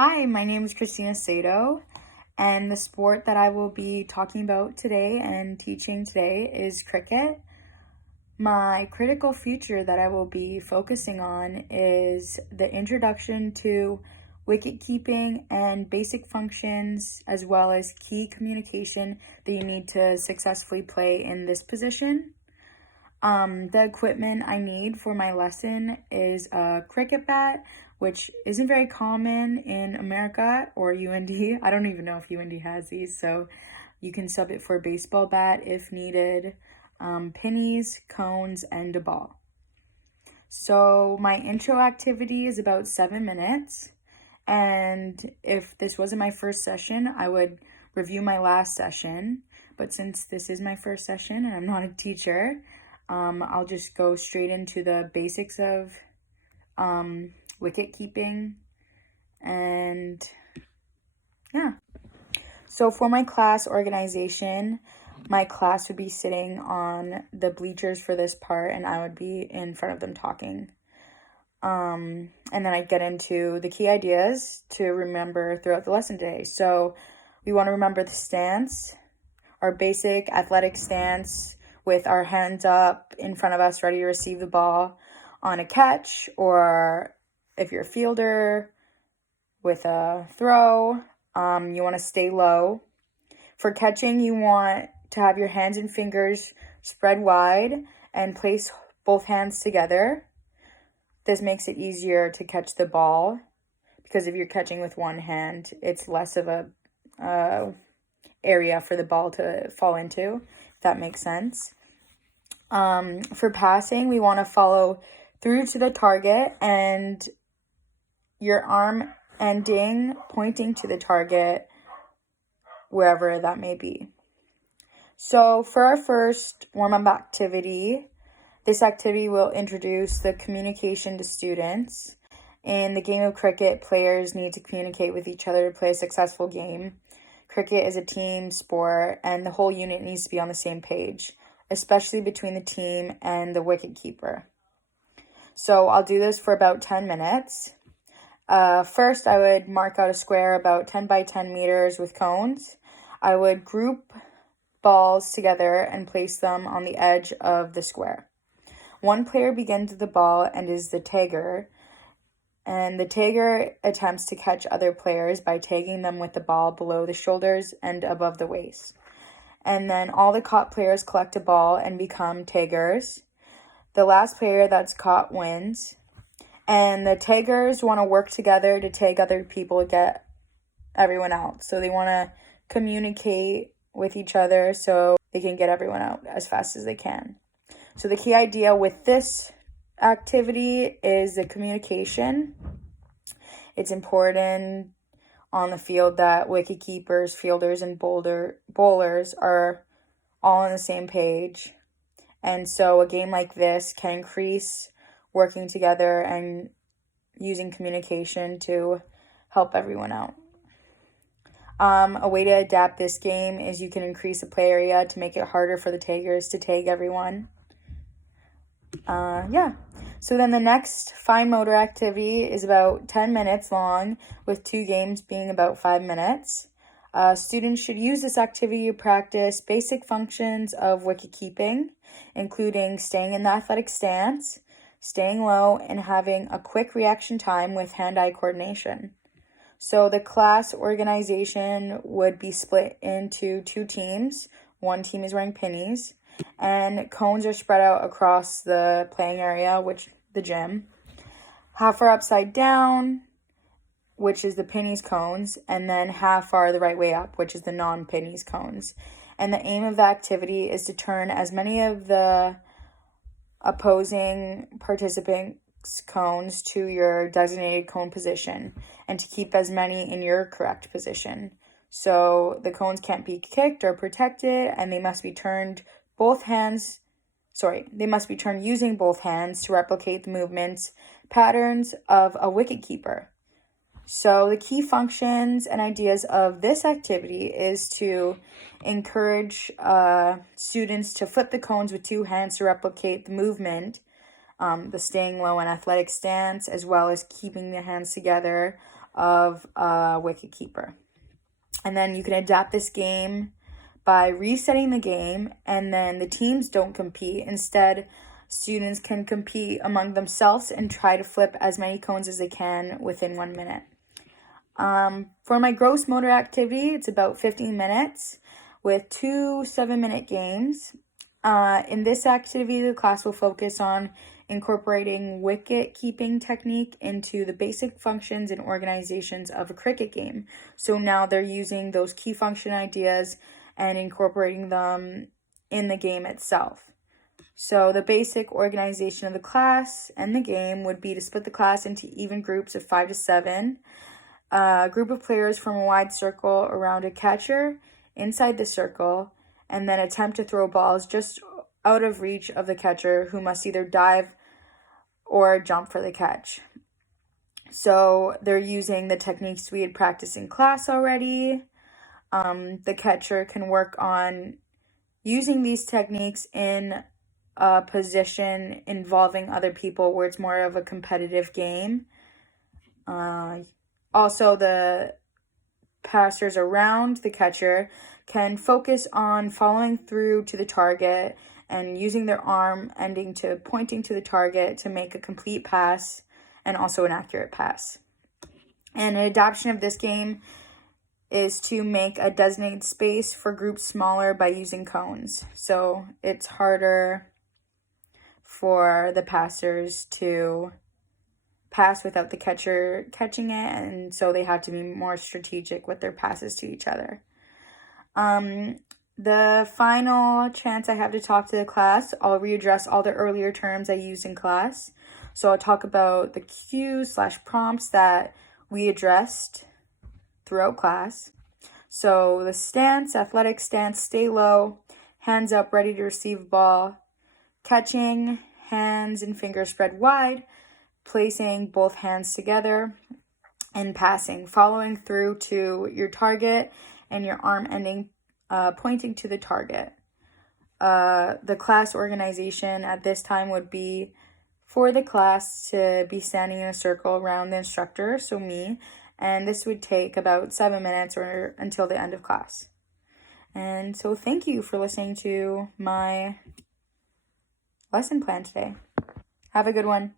Hi, my name is Christina Sato, and the sport that I will be talking about today and teaching today is cricket. My critical feature that I will be focusing on is the introduction to wicket keeping and basic functions, as well as key communication that you need to successfully play in this position. The equipment I need for my lesson is a cricket bat, which isn't very common in America or UND. I don't even know if UND has these, so you can sub it for a baseball bat if needed, pennies, cones, and a ball. So my intro activity is about 7 minutes, and if this wasn't my first session, I would review my last session, but since this is my first session and I'm not a teacher, I'll just go straight into the basics of wicket keeping. And yeah. So for my class organization, my class would be sitting on the bleachers for this part, and I would be in front of them talking. And then I'd get into the key ideas to remember throughout the lesson day. So we want to remember the stance, our basic athletic stance, with our hands up in front of us, ready to receive the ball on a catch, or if you're a fielder with a throw, you want to stay low. For catching, you want to have your hands and fingers spread wide and place both hands together. This makes it easier to catch the ball, because if you're catching with one hand, it's less of a area for the ball to fall into, if that makes sense. For passing, we want to follow through to the target and your arm ending pointing to the target, wherever that may be. So for our first warm-up activity, this activity will introduce the communication to students. In the game of cricket, players need to communicate with each other to play a successful game. Cricket is a team sport, and the whole unit needs to be on the same page, especially between the team and the wicket keeper. So I'll do this for about 10 minutes. First, I would mark out a square about 10 by 10 meters with cones. I would group balls together and place them on the edge of the square. One player begins with the ball and is the tagger, and the tagger attempts to catch other players by tagging them with the ball below the shoulders and above the waist. And then all the caught players collect a ball and become taggers. The last player that's caught wins. And the taggers want to work together to tag other people to get everyone out. So they want to communicate with each other so they can get everyone out as fast as they can. So the key idea with this activity is the communication. It's important on the field that wicket keepers, fielders, and bowlers are all on the same page. And so a game like this can increase working together and using communication to help everyone out. A way to adapt this game is you can increase the play area to make it harder for the taggers to tag everyone. So then the next fine motor activity is about 10 minutes long, with 2 games being about 5 minutes. Students should use this activity to practice basic functions of wicket keeping, including staying in the athletic stance, staying low, and having a quick reaction time with hand-eye coordination. So the class organization would be split into 2 teams. One team is wearing pennies, and cones are spread out across the playing area, which the gym. Half are upside down, which is the pennies cones, and then half are the right way up, which is the non-pennies cones. And the aim of the activity is to turn as many of the opposing participants' cones to your designated cone position, and to keep as many in your correct position. So the cones can't be kicked or protected, and they must be turned using both hands to replicate the movements patterns of a wicket keeper. So the key functions and ideas of this activity is to encourage students to flip the cones with 2 hands to replicate the movement, the staying low and athletic stance, as well as keeping the hands together of a wicket keeper. And then you can adapt this game by resetting the game, and then the teams don't compete. Instead, students can compete among themselves and try to flip as many cones as they can within 1 minute. For my gross motor activity, it's about 15 minutes with 2 7-minute games. In this activity, the class will focus on incorporating wicket keeping technique into the basic functions and organizations of a cricket game. So now they're using those key function ideas and incorporating them in the game itself. So the basic organization of the class and the game would be to split the class into even groups of 5 to 7. A group of players form a wide circle around a catcher inside the circle, and then attempt to throw balls just out of reach of the catcher, who must either dive or jump for the catch. So they're using the techniques we had practiced in class already. The catcher can work on using these techniques in a position involving other people where it's more of a competitive game. Also, the passers around the catcher can focus on following through to the target and using their arm ending to pointing to the target to make a complete pass and also an accurate pass. And an adaptation of this game is to make a designated space for groups smaller by using cones. So it's harder for the passers to pass without the catcher catching it, and so they have to be more strategic with their passes to each other. The final chance I have to talk to the class, I'll readdress all the earlier terms I used in class. So I'll talk about the cues/prompts that we addressed throughout class. So the stance, athletic stance, stay low, hands up, ready to receive ball, catching, hands and fingers spread wide, placing both hands together, and passing, following through to your target and your arm ending pointing to the target. The class organization at this time would be for the class to be standing in a circle around the instructor, so me, and this would take about 7 minutes or until the end of class. And so thank you for listening to my lesson plan today. Have a good one.